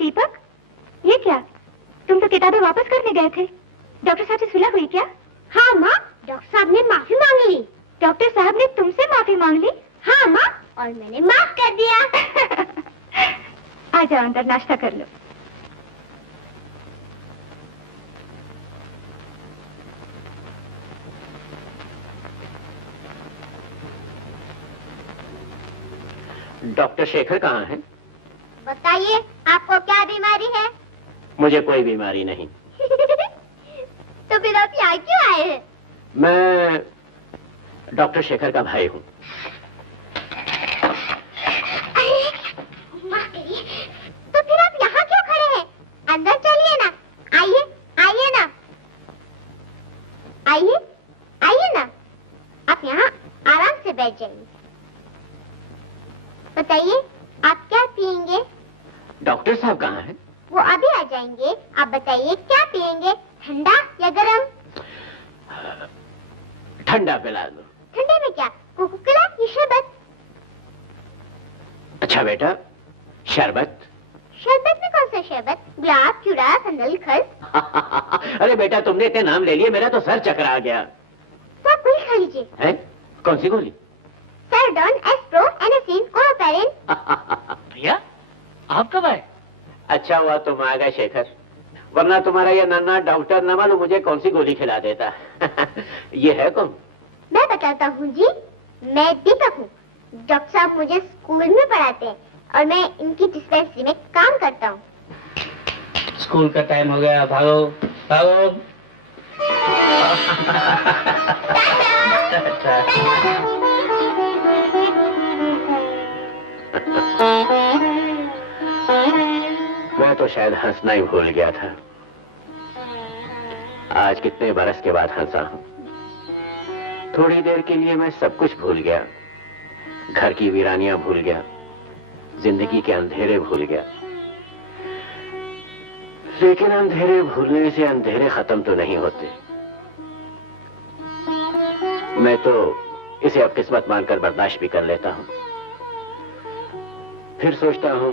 दीपक, ये क्या? तुम तो किताबें वापस करने गए थे। डॉक्टर साहब से सुलह हुई क्या? हाँ माँ, डॉक्टर साहब ने माफी मांग ली। डॉक्टर साहब ने तुमसे माफी मांग ली? हाँ माँ, और मैंने माफ कर दिया। आ जाओ अंदर, नाश्ता कर लो। डॉक्टर शेखर कहाँ हैं? बताइए, आपको क्या बीमारी है? मुझे कोई बीमारी नहीं। तो फिर आप यहाँ क्यों आए हैं? मैं डॉक्टर शेखर का भाई हूँ। तो फिर आप यहाँ क्यों खड़े हैं? अंदर चलिए ना। आइए, आइए ना। आइए, आइए ना। आप यहाँ आराम से बैठ जाइए। बताइए, आप क्या पियेंगे? डॉक्टर साहब कहाँ हैं? वो अभी आ जाएंगे। आप बताइए क्या पियेंगे, ठंडा या गरम? ठंडा पिला दो। ठंडे में क्या, कोका-कोला या शरबत? अच्छा बेटा, शरबत। शरबत में कौन सा शरबत? गुलाब, चूड़ा, संदल, खस? अरे बेटा, तुमने इतने नाम ले लिए, मेरा तो सर चकरा गया। तो आप गोली खा लीजिए। हैं? कौन सी गोली? Serodon, एस्प्रो, Anacin, कोरोपेरिन। भैया, आप कब आए? अच्छा हुआ तुम आ गए शेखर, वरना तुम्हारा ये नन्हा डॉक्टर न मालूम मुझे कौन सी गोली खिला देता। ये है कौन? मैं बताता हूँ जी, मैं दीपक हूँ। डॉक्टर साहब मुझे स्कूल में पढ़ाते हैं और मैं इनकी डिस्पेंसरी में काम करता हूँ। स्कूल का टाइम हो गया, भागो भागो। मैं तो शायद हंसना ही भूल गया था। आज कितने बरस के बाद हंसा हूं। थोड़ी देर के लिए मैं सब कुछ भूल गया, घर की वीरानियां भूल गया, जिंदगी के अंधेरे भूल गया। लेकिन अंधेरे भूलने से अंधेरे खत्म तो नहीं होते। मैं तो इसे अब किस्मत मानकर बर्दाश्त भी कर लेता हूं। फिर सोचता हूं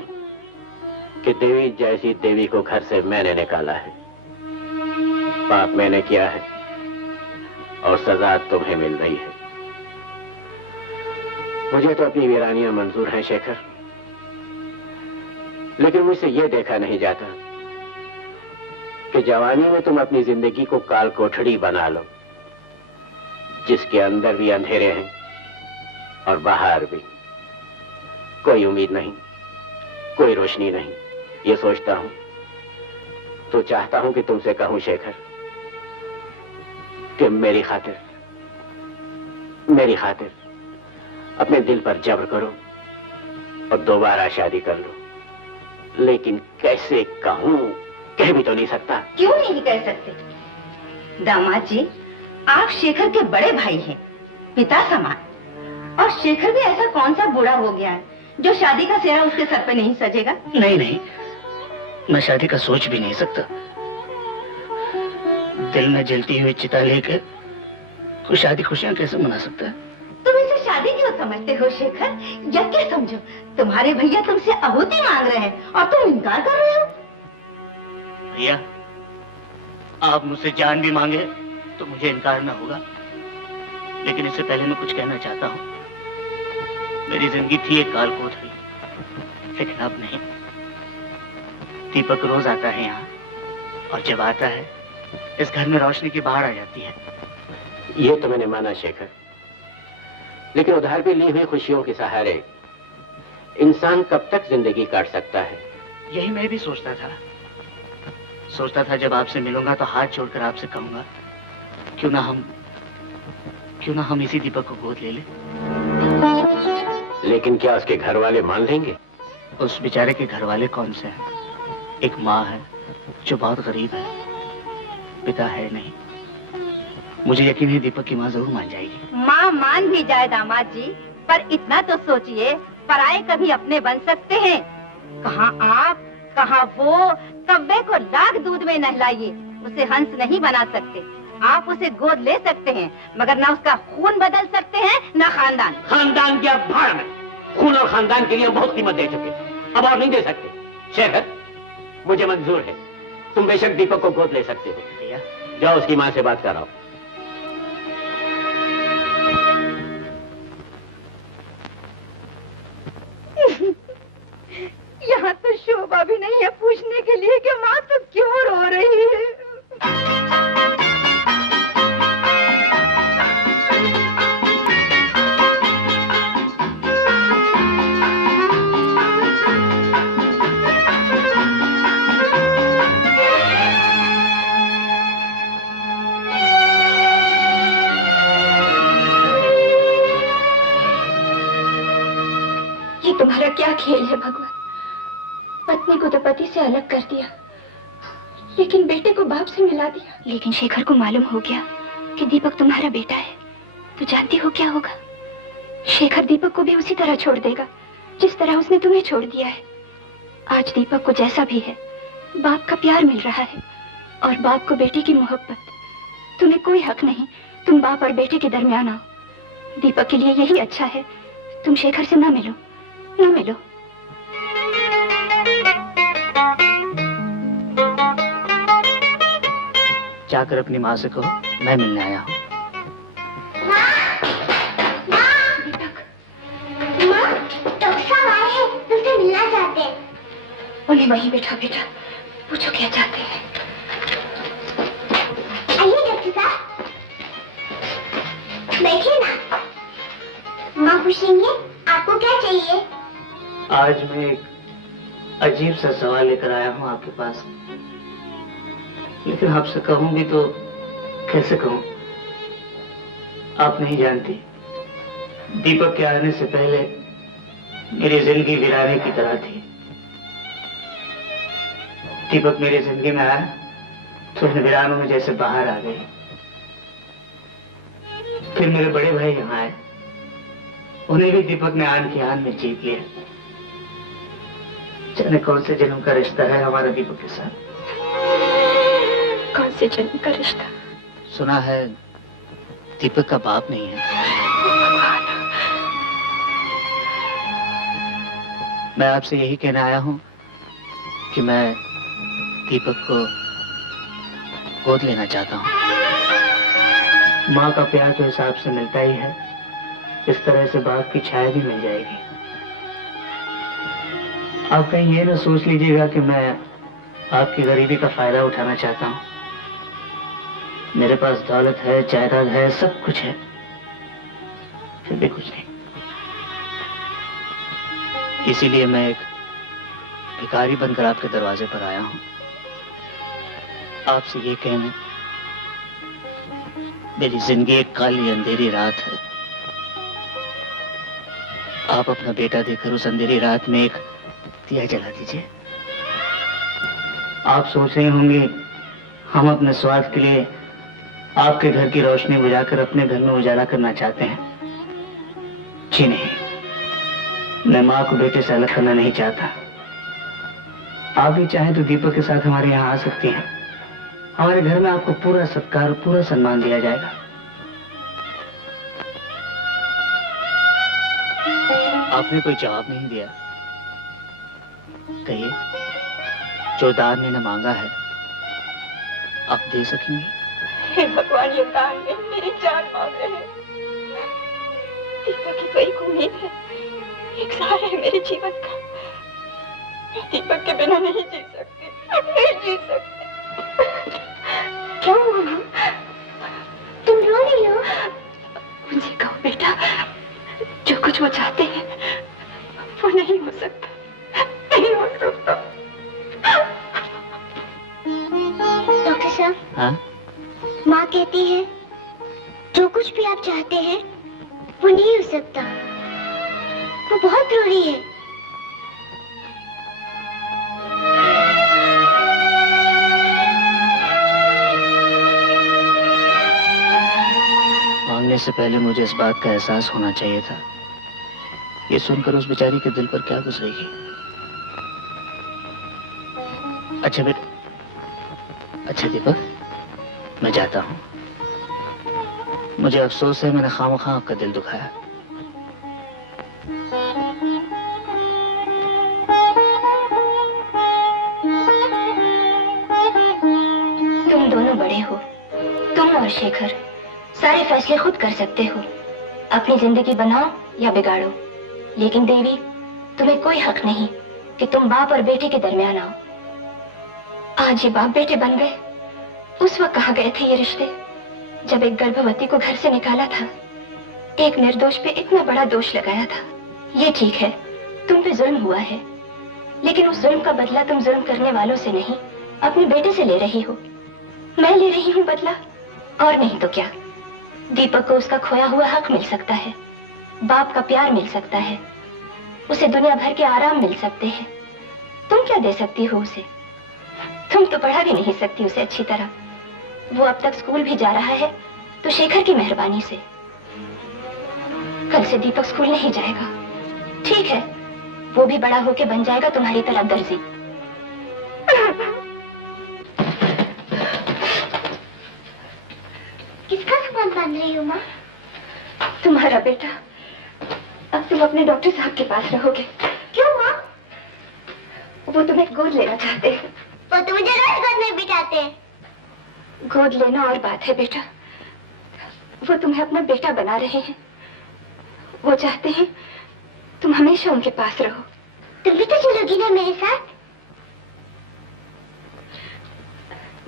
कि देवी जैसी देवी को घर से मैंने निकाला है, पाप मैंने किया है और सजा तुम्हें मिल रही है। मुझे तो अपनी वीरानियां मंजूर हैं शेखर, लेकिन मुझसे यह देखा नहीं जाता कि जवानी में तुम अपनी जिंदगी को काल कोठड़ी बना लो, जिसके अंदर भी अंधेरे हैं और बाहर भी। कोई उम्मीद नहीं, कोई रोशनी नहीं। ये सोचता हूं तो चाहता हूं कि तुमसे कहूं शेखर कि मेरी खातिर अपने दिल पर जब्र करो और दोबारा शादी कर लो। लेकिन कैसे कहूं, कह भी तो नहीं सकता। क्यों नहीं कह सकते? दामाद जी, आप शेखर के बड़े भाई हैं, पिता समान। और शेखर भी ऐसा कौन सा बूढ़ा हो गया है जो शादी का सेहरा उसके सर पे नहीं सजेगा? नहीं नहीं, मैं शादी का सोच भी नहीं सकता। दिल में जलती हुई चिता लेकर कोई शादी खुशियां कैसे मना सकता है? तुम इसे शादी क्यों समझते हो शेखर? या क्या समझो, तुम्हारे भैया तुमसे आहुति मांग रहे हैं और तुम इनकार कर रहे हो? भैया, आप मुझसे जान भी मांगे तो मुझे इनकार ना होगा। लेकिन इससे पहले मैं कुछ कहना चाहता हूँ। मेरी जिंदगी थी एक काल कोठरी, लेकिन अब नहीं। दीपक रोज आता है यहाँ, और जब आता है इस घर में रोशनी की बाहर आ जाती है। ये तो मैंने माना शेखर, लेकिन उधार पे ली हुई खुशियों के सहारे इंसान कब तक जिंदगी काट सकता है? यही मैं भी सोचता था जब आपसे मिलूंगा तो हाथ जोड़कर आपसे कहूंगा, क्यों ना हम इसी दीपक को गोद ले लें। लेकिन क्या उसके घर वाले मान लेंगे? उस बेचारे के घर वाले कौन से हैं? एक माँ है जो बहुत गरीब है, पिता है नहीं। मुझे यकीन है दीपक की माँ जरूर मान जाएगी। माँ मान भी जाए दामाद जी, पर इतना तो सोचिए, पराये कभी अपने बन सकते हैं? कहाँ आप, कहाँ वो। कब्बे को लाख दूध में नहलाइए, उसे हंस नहीं बना सकते। आप उसे गोद ले सकते हैं, मगर ना उसका खून बदल सकते हैं, ना खानदान। खानदान क्या भाड़ में? खून और खानदान के लिए हम बहुत कीमत दे चुके, अब और नहीं दे सकते। शेखर, मुझे मंजूर है। तुम बेशक दीपक को गोद ले सकते हो। भैया जाओ उसकी माँ से बात कराओ। यहाँ तो शोभा भी नहीं है पूछने के लिए कि माँ तो क्यों रो रही है। ये तुम्हारा क्या खेल है भगवान? पत्नी को तो पति से अलग कर दिया, लेकिन बेटे को बाप से मिला दिया। लेकिन शेखर को मालूम हो गया कि दीपक तुम्हारा बेटा है, तो जानती हो क्या होगा? शेखर दीपक को भी उसी तरह छोड़ देगा जिस तरह उसने तुम्हें छोड़ दिया है। आज दीपक को जैसा भी है बाप का प्यार मिल रहा है और बाप को बेटे की मोहब्बत। तुम्हें कोई हक नहीं तुम बाप और बेटे के दरमियान आओ। दीपक के लिए यही अच्छा है तुम शेखर से ना मिलो, ना मिलो। जाकर अपनी माँ से कहो मैं मिलने आया हूँ। डॉक्टर साहब आए हैं, तुमसे मिलना चाहते हैं। उन्हें वहीं बैठा बेटा, पूछो क्या चाहते हैं। आइए डॉक्टर साहब, बैठिए ना। माँ पूछेंगे आपको क्या चाहिए। आज मैं एक अजीब सा सवाल लेकर आया हूँ आपके पास, लेकिन आपसे कहूँ भी तो कैसे कहूँ। आप नहीं जानती, दीपक के आने से पहले मेरी जिंदगी वीराने की तरह थी। दीपक मेरी जिंदगी में आया तो इन वीरानों में जैसे बाहर आ गई। फिर मेरे बड़े भाई यहाँ आए, उन्हें भी दीपक ने आन की आन में जीत लिया। जाने कौन से जन्म का रिश्ता है हमारा दीपक के साथ। कौन से जन्म का रिश्ता? सुना है दीपक का बाप नहीं है। मैं आपसे यही कहने आया हूँ कि मैं दीपक को गोद लेना चाहता हूँ। माँ का प्यार तो हिसाब से मिलता ही है, इस तरह से बाप की छाया भी मिल जाएगी। आप कहीं ये ना सोच लीजिएगा कि मैं आपकी गरीबी का फायदा उठाना चाहता हूँ। मेरे पास दौलत है, जायदाद है, सब कुछ है, फिर भी कुछ नहीं। इसीलिए मैं एक भिखारी बनकर आपके दरवाजे पर आया हूँ, आपसे ये कहने मेरी जिंदगी एक काली अंधेरी रात है। आप अपना बेटा देकर उस अंधेरी रात में एक दिया जला दीजिए। आप सोच रहे होंगे हम अपने स्वार्थ के लिए आपके घर की रोशनी बुझाकर अपने घर में उजाला करना चाहते हैं। जी नहीं, मैं माँ को बेटे से अलग करना नहीं चाहता। आप भी चाहें तो दीपक के साथ हमारे यहाँ आ सकती हैं। हमारे घर में आपको पूरा सत्कार, पूरा सम्मान दिया जाएगा। आपने कोई जवाब नहीं दिया। कहिए, जो दान मैंने मांगा है आप दे सकेंगे? हे भगवान, ये दान में मेरी जान मांग रहे हैं। दीपक की तो एक उम्मीद है, एक सहारा है मेरे जीवन का। मैं दीपक के बिना नहीं जी सकती, नहीं जी सकती। क्या हुआ माँ? तुम रो रही हो? मुझे कहो बेटा, जो कुछ वो चाहते हैं वो नहीं हो सकता, नहीं हो सकता। डॉक्टर साहब, हाँ? माँ कहती है जो कुछ भी आप चाहते हैं वो नहीं हो सकता। वो बहुत रो रही है। मांगने से पहले मुझे इस बात का एहसास होना चाहिए था। ये सुनकर उस बेचारी के दिल पर क्या गुजरेगी। अच्छा बेटा, अच्छा दीपक, मैं जाता हूँ। मुझे अफसोस है मैंने खामखा आपका दिल दुखाया। और शेखर, सारे फैसले खुद कर सकते हो। अपनी जिंदगी बनाओ या बिगाड़ो, लेकिन देवी, तुम्हें कोई हक नहीं कि तुम बाप और बेटे के दरमियान आओ। आज ये बाप बेटे बन गए, उस वक्त कहाँ गए थे ये रिश्ते, जब एक गर्भवती को घर से निकाला था, एक निर्दोष पे इतना बड़ा दोष लगाया था। ये ठीक है, तुम पे जुल्म हुआ है, लेकिन उस जुल्म का बदला तुम जुल्म करने वालों से नहीं, अपने बेटे से ले रही हो। मैं ले रही हूँ बदला, और नहीं तो क्या। दीपक को उसका खोया हुआ हक मिल सकता है, बाप का प्यार मिल सकता है, उसे दुनिया भर के आराम मिल सकते हैं। तुम क्या दे सकती हो उसे? तुम तो पढ़ा भी नहीं सकती उसे अच्छी तरह। वो अब तक स्कूल भी जा रहा है तो शेखर की मेहरबानी से। कल से दीपक स्कूल नहीं जाएगा, ठीक है? वो भी बड़ा होके बन जाएगा तुम्हारी तरह दर्जी। किसका सामान बांध रही हो माँ? तुम्हारा बेटा। अब तुम अपने डॉक्टर साहब के पास रहोगे। क्यों माँ? वो तुम्हें गोद लेना चाहते हैं। वो तो मुझे रोज गोद में बिठाते हैं। गोद लेना और बात है बेटा, वो तुम्हें अपना बेटा बना रहे हैं। वो चाहते हैं तुम हमेशा उनके पास रहो। तुम भी तो चलोगी ना मेरे साथ?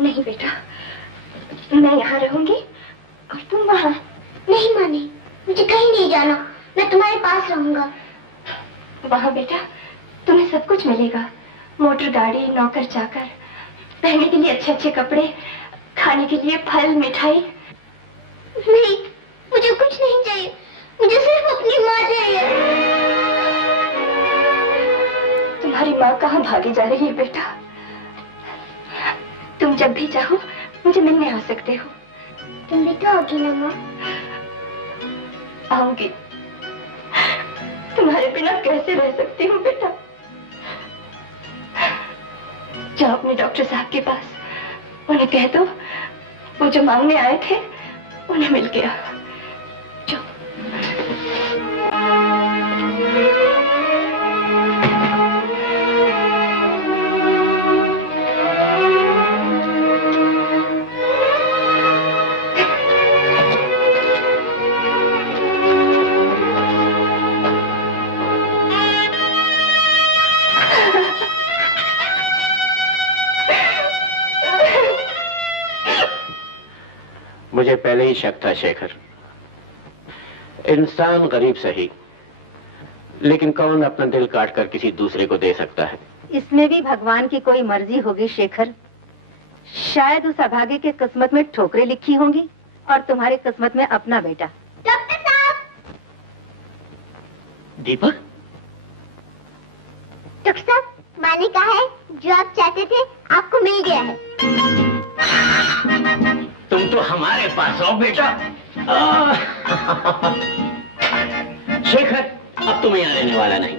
नहीं बेटा, मैं यहाँ रहूंगी और तुम वहाँ। नहीं माँ नहीं, मुझे कहीं नहीं जाना, मैं तुम्हारे पास रहूंगा। वहाँ बेटा तुम्हें सब कुछ मिलेगा, मोटर गाड़ी, नौकर चाकर, पहनने के लिए अच्छे अच्छे कपड़े, खाने के लिए फल मिठाई। नहीं, मुझे कुछ नहीं चाहिए, मुझे सिर्फ अपनी माँ चाहिए। तुम्हारी माँ कहाँ भागी जा रही है बेटा? तुम जब भी चाहो मुझे मिलने आ सकते हो। तुम भी तो आओगी ना माँ? आऊंगी। तुम्हारे बिना कैसे रह सकती हूँ बेटा? जाओ अपने डॉक्टर साहब के पास, उन्हें कह दो वो जो मांगने आए थे उन्हें मिल गया। जाओ। मुझे पहले ही शक था शेखर, इंसान गरीब सही, लेकिन कौन अपना दिल काट कर किसी दूसरे को दे सकता है? इसमें भी भगवान की कोई मर्जी होगी शेखर। शायद उस अभागे के किस्मत में ठोकरें लिखी होंगी और तुम्हारी किस्मत में अपना बेटा। डॉक्टर साहब! दीपक? डॉक्टर साहब, माँ ने कहा है जो आप चाहते थे आपको मिल गया है। तुम तो हमारे पास हो बेटा। शेखर, अब तुम्हें यहाँ रहने वाला नहीं।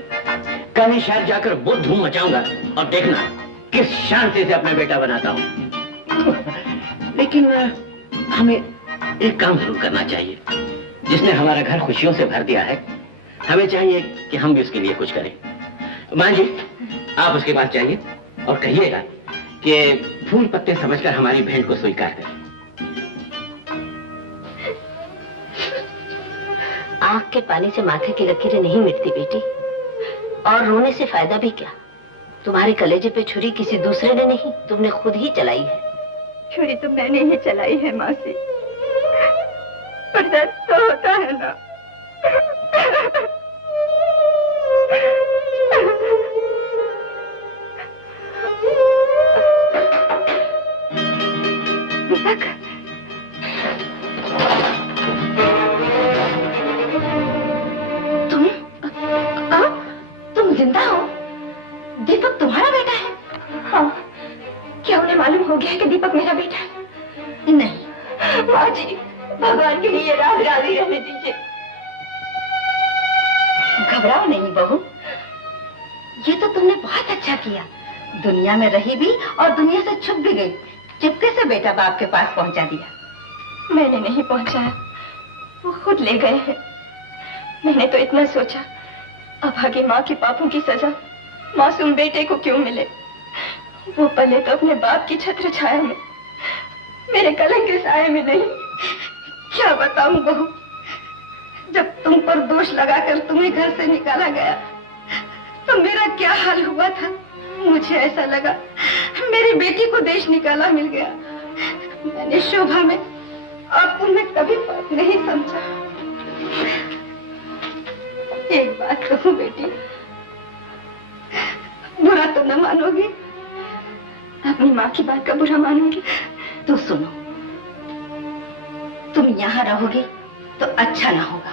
कल ही शहर जाकर बहुत धूम मचाऊंगा और देखना किस शान से अपना बेटा बनाता हूँ। लेकिन हमें एक काम जरूर करना चाहिए। जिसने हमारा घर खुशियों से भर दिया है, हमें चाहिए कि हम भी उसके लिए कुछ करें। मां जी, आप उसके पास जाइए और कहिएगा कि फूल पत्ते समझकर हमारी भेंट को स्वीकार करें। आंख के पानी से माथे की लकीरें नहीं मिटती बेटी, और रोने से फायदा भी क्या? तुम्हारे कलेजे पे छुरी किसी दूसरे ने नहीं, तुमने खुद ही चलाई है। छुरी तो मैंने ही चलाई है मौसी, पर दर्द तो होता है ना। दीपक, तुम जिंदा हो? दीपक तुम्हारा बेटा है? हाँ। क्या उन्हें मालूम हो गया है कि दीपक मेरा बेटा है? नहीं माँ जी, भगवान के लिए राज राजी रहने दीजिए। घबराओ नहीं बहू, ये तो तुमने बहुत अच्छा किया। दुनिया में रही भी और दुनिया से छुप भी गई, चुपके से बेटा बाप के पास पहुंचा दिया। मैंने नहीं पहुंचाया, वो खुद ले गए हैं। मैंने तो इतना सोचा, अभागी माँ के पापों की सजा मासूम बेटे को क्यों मिले? वो पले तो अपने बाप की छत्र छाया में, मेरे कलंक के साये में नहीं। क्या बताऊं बहू, जब तुम पर दोष लगाकर तुम्हें घर से निकाला गया तो मेरा क्या हाल हुआ था। मुझे ऐसा लगा मेरी बेटी को देश निकाला मिल गया। मैंने शोभा में और तुम्हें कभी फर्क नहीं समझा। एक बात कहूं बेटी, बुरा तो न मानोगी? अपनी माँ की बात का बुरा मानूंगी? तो सुनो, तुम यहाँ रहोगी तो अच्छा ना होगा।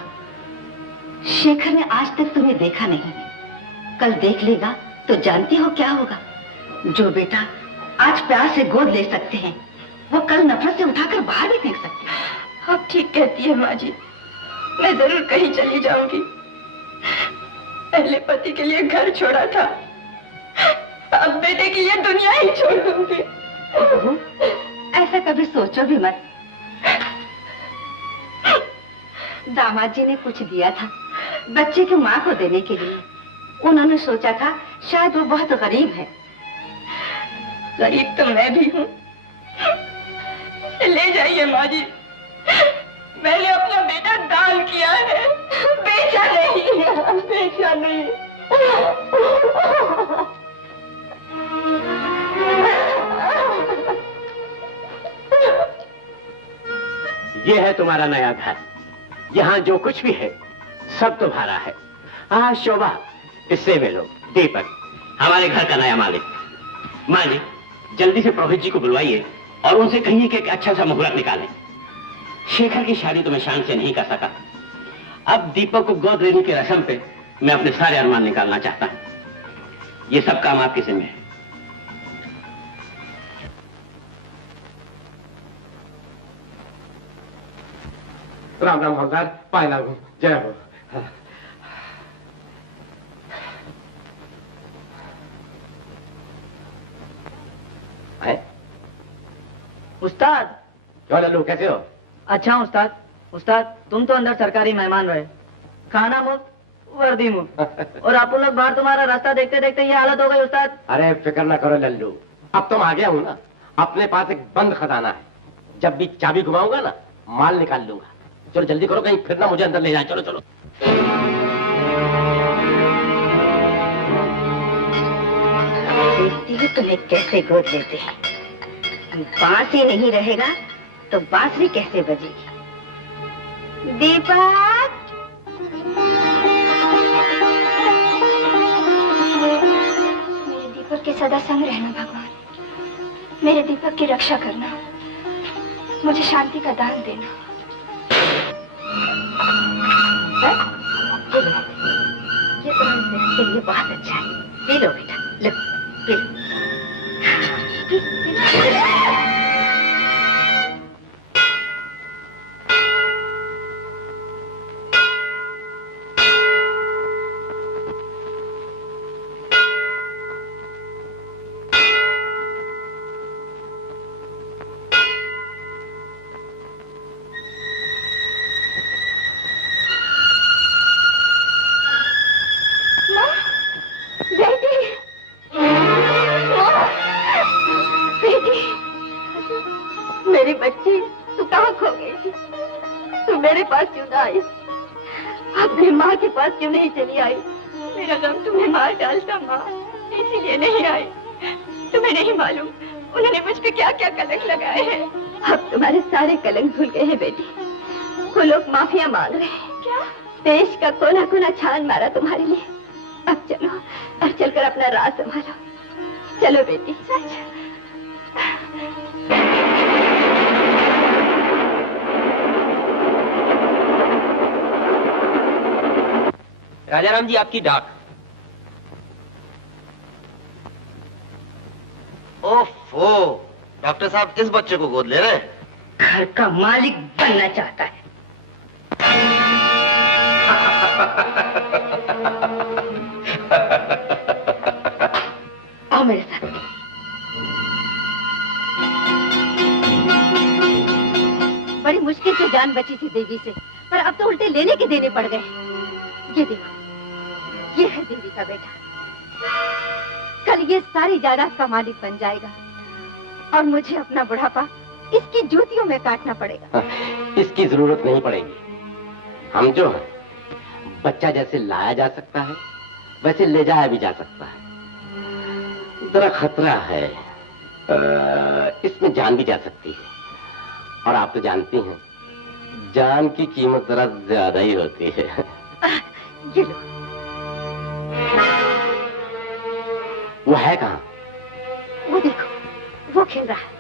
शेखर ने आज तक तुम्हें देखा नहीं, कल देख लेगा तो जानती हो क्या होगा। जो बेटा आज प्यार से गोद ले सकते हैं वो कल नफरत से उठाकर बाहर भी फेंक सकते हैं। आप ठीक कहती है माँ जी, मैं जरूर कहीं चली जाऊंगी। पहले पति के लिए घर छोड़ा था, अब बेटे के लिए दुनिया ही छोड़ दूंगी। ऐसा कभी सोचो भी मत। दामाद जी ने कुछ दिया था बच्चे की माँ को देने के लिए। उन्होंने सोचा था शायद वो बहुत गरीब है। गरीब तो मैं भी हूँ। ले जाइए माँ जी, मैंने अपना बेटा दान किया है, बेचा नहीं, बेचा नहीं। ये है तुम्हारा नया घर। यहाँ जो कुछ भी है सब तुम्हारा है। हाँ शोभा, इससे मिलो। दीपक हमारे घर का नया मालिक। माँ जी जल्दी से पुरोहित जी को बुलवाइए और उनसे कहिए कि एक अच्छा सा मुहूर्त निकालें। शेखर की शादी तो मैं शान से नहीं कर सका। अब दीपक को गोद लेने की रस्म पे मैं अपने सारे अरमान निकालना चाहता हूँ। ये सब काम आपके जिम्मे है। राम राम हवलदार, पाए लागू, जय हो। उस्ताद। क्यों लल्लू, कैसे हो? अच्छा उस्ताद। उस्ताद तुम तो अंदर सरकारी मेहमान रहे, खाना मुफ्त, वर्दी मुफ्त, और आप लोग बाहर तुम्हारा रास्ता देखते देखते ये हालत हो गई उस्ताद। अरे फिक्र ना करो लल्लू, अब तुम आ गया हूँ ना, अपने पास एक बंद खजाना है। जब भी चाबी घुमाऊंगा ना माल निकाल लूंगा। चलो जल्दी करो, कहीं फिर ना मुझे अंदर ले जाए। चलो चलो। देखती हूँ तुम्हें कैसे गोद लेते हैं। बांस ही नहीं रहेगा तो बांसुरी कैसे बजेगी। दीपक, मेरे दीपक के सदा संग रहना भगवान। मेरे दीपक की रक्षा करना, मुझे शांति का दान देना। ये तुम्हारे सेहत के लिए बहुत अच्छा है। पी लो बेटा, लो पी लो। मेरी बच्ची, तू कहाँ खो गई थी? तू मेरे पास क्यों ना आई? अपनी माँ के पास क्यों नहीं चली आई? मेरा गम तुम्हें मार डालता माँ, इसीलिए नहीं आई। तुम्हें नहीं मालूम उन्होंने मुझ पे क्या क्या कलंक लगाए हैं। अब तुम्हारे सारे कलंक धुल गए हैं बेटी। वो लोग माफिया मांग रहे हैं। क्या? देश का कोना कोना छान मारा तुम्हारे लिए। अब चलो, अब चलकर अपना राज संभालो। चलो बेटी। राजाराम जी आपकी डाक। ओफो, डॉक्टर साहब इस बच्चे को गोद ले रहे हैं? घर का मालिक बनना चाहता है। आओ मेरे साथ। बड़ी मुश्किल से जान बची थी देवी से, पर अब तो उल्टे लेने के देने पड़ गए। ये देखो, ये है देवी का बेटा। कल ये सारी जायदाद का मालिक बन जाएगा और मुझे अपना बुढ़ापा इसकी जूतियों में काटना पड़ेगा। इसकी जरूरत नहीं पड़ेगी। हम जो हैं, बच्चा जैसे लाया जा सकता है वैसे ले जाया भी जा सकता है। जरा खतरा है, इसमें जान भी जा सकती है। और आप तो जानती हैं जान की कीमत जरा ज्यादा ही होती है। ये लो। वो है कहाँ? वो देखो, वो खेल रहा है।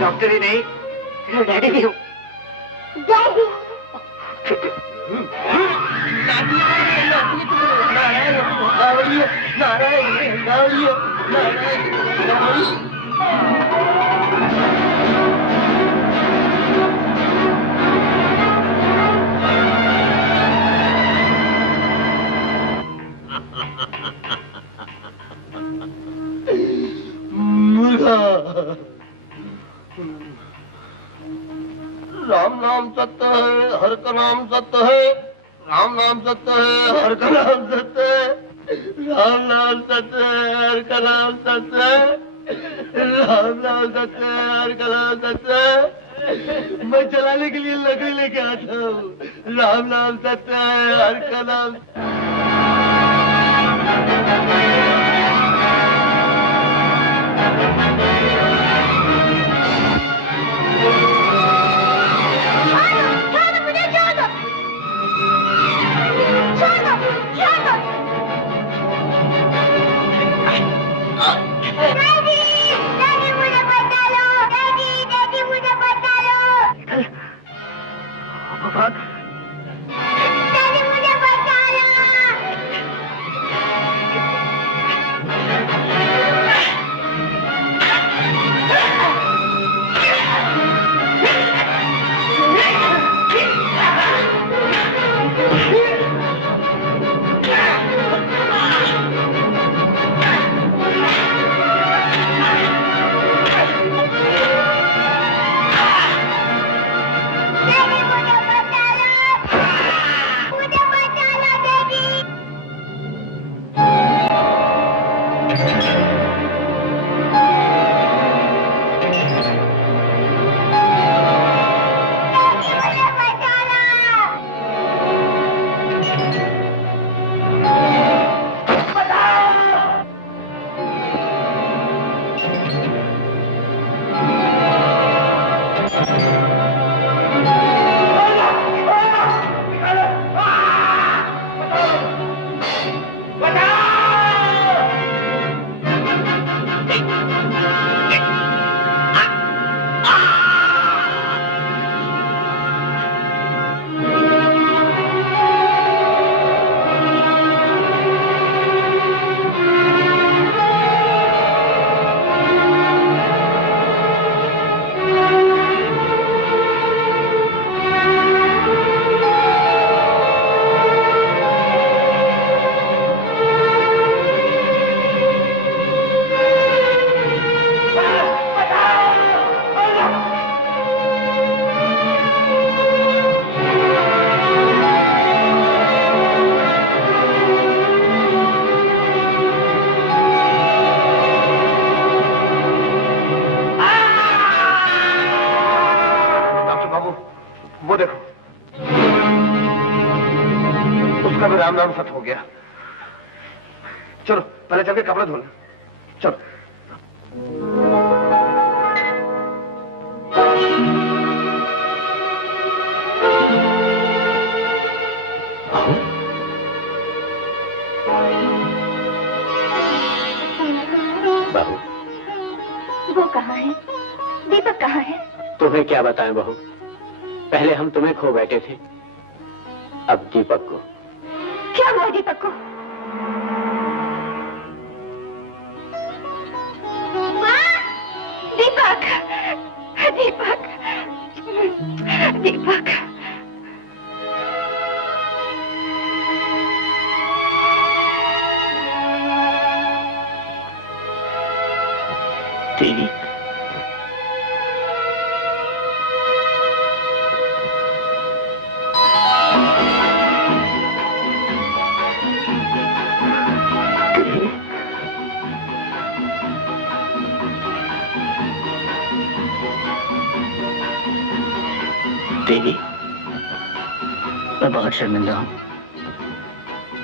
डॉक्टर ही नहीं, तेरा डैडी भी हूँ। डैडी नाम सत्य है, राम नाम सत्य है, हर का नाम सत्य है, राम नाम सत्य है, हर का नाम सत्य है, राम नाम सत्य है, हर का नाम सत्य है। मैं चलाने के लिए लकड़ी लेके आता हूँ। राम नाम सत्य है, हर का नाम। नाम सच हो गया। चलो पहले चल के कपड़े धोना। चलो। बहू, वो कहाँ है? दीपक कहाँ है? तुम्हें क्या बताएं बहू, पहले हम तुम्हें खो बैठे थे, अब दीपक को। क्या हुआ दीपक को? दीपक, दीपक, दीपक। देवी, देवी, मैं बहुत शर्मिंदा हूँ।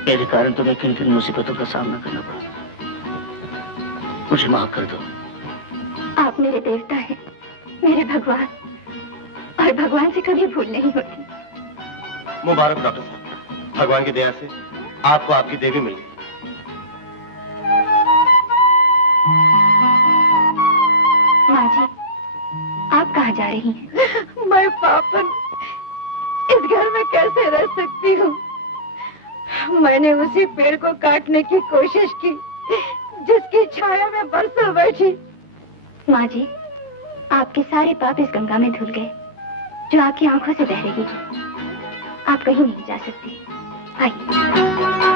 मेरे कारण तुम्हें किन किन मुसीबतों का सामना करना पड़ा। मुझे माफ कर दो। आप मेरे देवता हैं, मेरे भगवान, और भगवान से कभी भूल नहीं होती। मुबारक डॉक्टर साहब, भगवान की दया से आपको आपकी देवी मिल गई। माँ जी, आप कहाँ जा रही हैं? मैं पापन इस घर में कैसे रह सकती हूँ? मैंने उसी पेड़ को काटने की कोशिश की जिसकी छाया में बरसों बैठी। माँ जी, आपके सारे पाप इस गंगा में धुल गए जो आपकी आंखों से बह रही है। आप कहीं नहीं जा सकती। आइए।